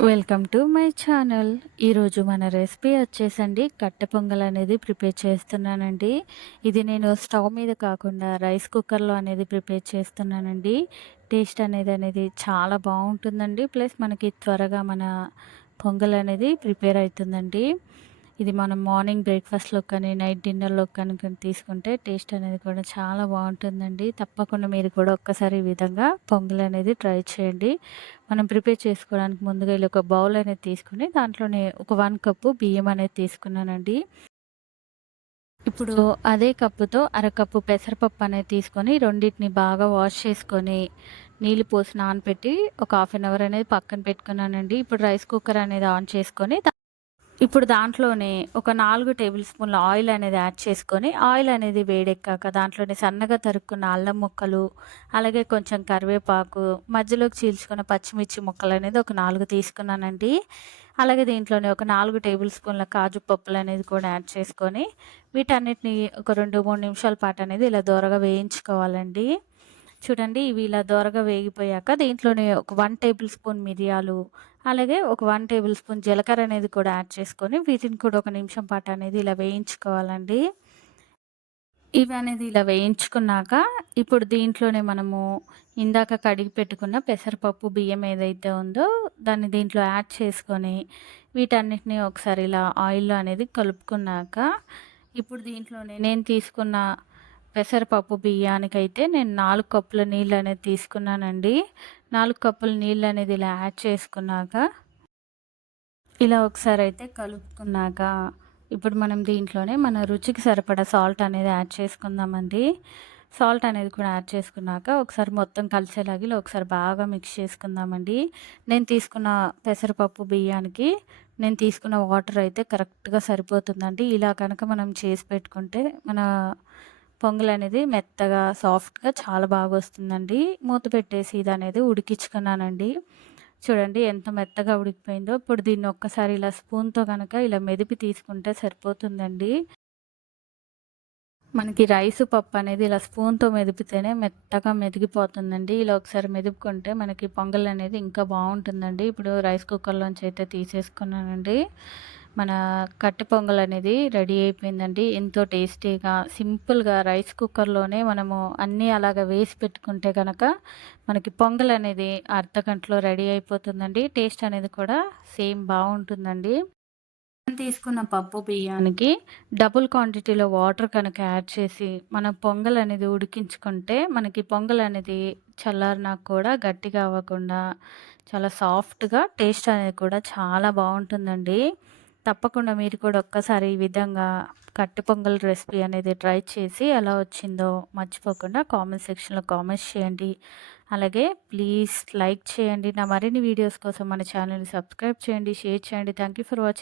Welcome to my channel. ఈరోజు మన recipe వచ్చేసండి కట్టె పొంగల్ అనేది ప్రిపేర్ చేస్తున్నానండి. ఇది నేను స్టవ్ మీద కాకుండా రైస్ కుక్కర్‌లో అనేది ప్రిపేర్ చేస్తున్నానండి. టేస్ట్ అనేది చాలా బావుంటుందండి. ప్లస్ మనకి త్వరగా మన పొంగల్ అనేది ప్రిపేర్ అయితుందండి. ఇది మనం మార్నింగ్ బ్రేక్‌ఫాస్ట్‌లో కానీ, నైట్ డిన్నర్‌లో కనుక తీసుకుంటే టేస్ట్ అనేది కూడా చాలా బావుంటుందండి. తప్పకుండా మీరు కూడా ఒక్కసారి ఈ విధంగా పొంగల్ అనేది ట్రై చేయండి. మనం ప్రిపేర్ చేసుకోవడానికి ముందుగా ఇలా ఒక బౌల్ అనేది తీసుకొని దాంట్లోనే ఒక 1 కప్పు బియ్యం అనేది తీసుకున్నానండి. ఇప్పుడు అదే కప్పుతో అరకప్పు పెసరపప్పు అనేది తీసుకొని రెండిటిని బాగా వాష్ చేసుకొని, నీళ్లు పోసి నానపెట్టి ఒక హాఫ్ అన్ అవర్ అనేది పక్కన పెట్టుకున్నానండి. ఇప్పుడు రైస్ కుక్కర్ అనేది ఆన్ చేసుకొని ఇప్పుడు దాంట్లోనే ఒక 4 టేబుల్ స్పూన్ల ఆయిల్ అనేది యాడ్ చేసుకొని, ఆయిల్ అనేది వేడెక్కాక దాంట్లోనే సన్నగా తరుక్కున్న అల్లం ముక్కలు, అలాగే కొంచెం కరివేపాకు, మధ్యలోకి చీల్చుకున్న పచ్చిమిర్చి ముక్కలనేది ఒక 4 తీసుకున్నానండి. అలాగే దీంట్లోనే ఒక 4 టేబుల్ స్పూన్ల కాజు పప్పులనేది కూడా యాడ్ చేసుకొని, వీటన్నిటిని ఒక 2, 3 నిమిషాల పాటనేది ఇలా దోరగా వేయించుకోవాలండి. చూడండి ఇవి ఇలా దోరగా వేగిపోయాక దీంట్లోనే ఒక 1 టేబుల్ స్పూన్ మిరియాలు, అలాగే ఒక 1 టేబుల్ స్పూన్ జీలకర్ర అనేది కూడా యాడ్ చేసుకొని వీటిని కూడా ఒక నిమిషం పాటు అనేది ఇలా వేయించుకోవాలండి. ఇవి అనేది ఇలా వేయించుకున్నాక ఇప్పుడు దీంట్లోనే మనము ఇందాక కడిగి పెట్టుకున్న పెసరపప్పు బియ్యం ఏదైతే ఉందో దాన్ని దీంట్లో యాడ్ చేసుకొని వీటన్నిటిని ఒకసారి ఇలా ఆయిల్‌లో అనేది కలుపుకున్నాక ఇప్పుడు దీంట్లోనే నేను తీసుకున్న పెసరపప్పు బియ్యానికైతే నేను 4 కప్పుల నీళ్ళనేది తీసుకున్నానండి. 4 కప్పుల నీళ్ళనేది ఇలా యాడ్ చేసుకున్నాక, ఇలా ఒకసారయితే కలుపుకున్నాక, ఇప్పుడు మనం దీంట్లోనే మన రుచికి సరిపడా సాల్ట్ అనేది యాడ్ చేసుకుందామండి. సాల్ట్ అనేది కూడా యాడ్ చేసుకున్నాక, ఒకసారి మొత్తం కలిసేలాగా ఇలా ఒకసారి బాగా మిక్స్ చేసుకుందామండి. నేను తీసుకున్న పెసరపప్పు బియ్యానికి నేను తీసుకున్న వాటర్ అయితే కరెక్ట్‌గా సరిపోతుందండి. ఇలా కనుక మనం చేసి పెట్టుకుంటే మన పొంగలనేది మెత్తగా, సాఫ్ట్‌గా చాలా బాగొస్తుందండి. మూత పెట్టేసి ఇదనేది ఉడికించుకున్నానండి. చూడండి ఎంత మెత్తగా ఉడికిపోయిందో. ఇప్పుడు దీన్ని ఒక్కసారి ఇలా స్పూన్‌తో గనక ఇలా మెదిపి తీసుకుంటే సరిపోతుందండి. మనకి రైసు, పప్పనేది ఇలా స్పూన్‌తో మెదిపితేనే మెత్తగా మెదిగిపోతుందండి. ఇలా ఒకసారి మెదుపుకుంటే మనకి పొంగలనేది ఇంకా బావుంటుందండి. ఇప్పుడు రైస్ కుక్కర్‌లోంచి అయితే తీసేసుకున్నానండి. మన కట్టె పొంగలనేది రెడీ అయిపోయిందండి. ఎంతో టేస్టీగా, సింపుల్‌గా రైస్ కుక్కర్‌లోనే మనము అన్నీ అలాగా వేసి పెట్టుకుంటే గనక మనకి పొంగలనేది అర్ధగంటలో రెడీ అయిపోతుందండి. టేస్ట్ అనేది కూడా సేమ్ బావుంటుందండి. మనం తీసుకున్న పప్పు బియ్యానికి డబుల్ క్వాంటిటీలో వాటర్ కనుక యాడ్ చేసి మనం పొంగల్ అనేది ఉడికించుకుంటే మనకి పొంగల్ అనేది చల్లారినాక కూడా గట్టిగా అవ్వకుండా చాలా సాఫ్ట్‌గా టేస్ట్ అనేది కూడా చాలా బావుంటుందండి. తప్పకుండా మీరు కూడా ఒక్కసారి ఈ విధంగా కట్టె పొంగల్ రెసిపీ అనేది ట్రై చేసి ఎలా వచ్చిందో మర్చిపోకుండా కామెంట్ సెక్షన్‌లో కామెంట్స్ చేయండి. అలాగే ప్లీజ్ లైక్ చేయండి. నా మరిన్ని వీడియోస్ కోసం మన ఛానల్‌ని సబ్స్క్రైబ్ చేయండి, షేర్ చేయండి. Thank you for watching.